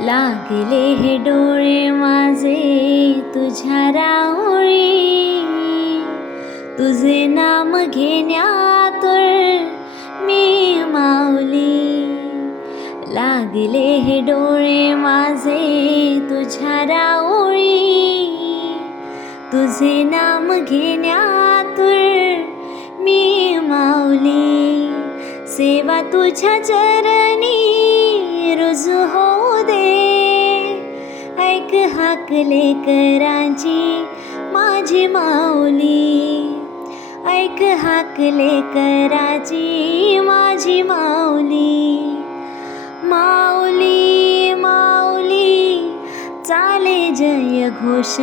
लागले हे डोळे माझे तुझ्या राहुळी. तुझे नाम घेण्यातुर मी माऊली. लागले हे डोळे माझे तुझ्या राहुळी. तुझे नाम घेण्यातुर मी माऊली. सेवा तुझ्या चरणी ऐक करांची माझी माऊली. ऐक हाकले कराची माझी माऊली. माऊली माऊली चाले जय घोष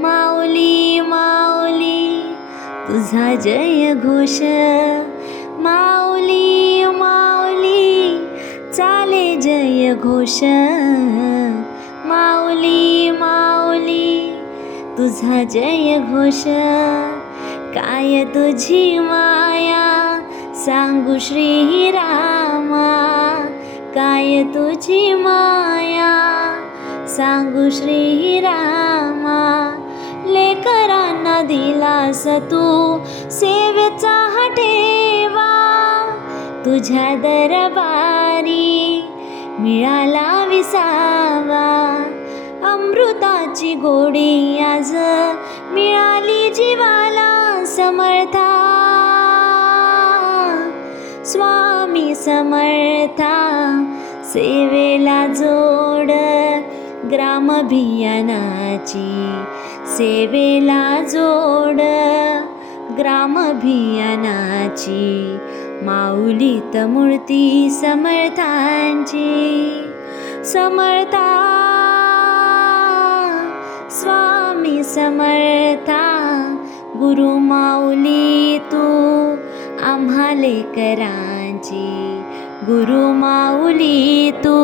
माऊली माऊली तुझा जय घोष माऊली माऊली चाले जय घोष तुझा जय घोष. काय तुझी माया? सांगू श्रीरामा. काय तुझी माया? सांगू श्रीरामा. लेकरांना दिलास तू सेवेचा हटेवा तुझ्या दरबारी मिळाला विसावा. अमृताची गोडी स्वामी समर्था? सेवेला जोड ग्रामभियानाची. सेवेला जोड ग्रामभियानाची. माऊलीत मूर्ती समर्थांची. समर्था. स्वामी समर्था. गुरु माऊली तू आम्हाले करा. गुरु माऊली तू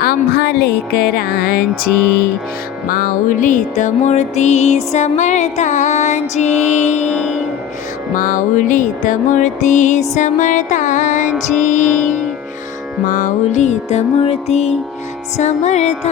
आम्हा लेकरांची माऊलीत मूर्ती समर्थांची. माऊलीत मूर्ती समर्थांची माऊलीत मूर्ती समर्थांची.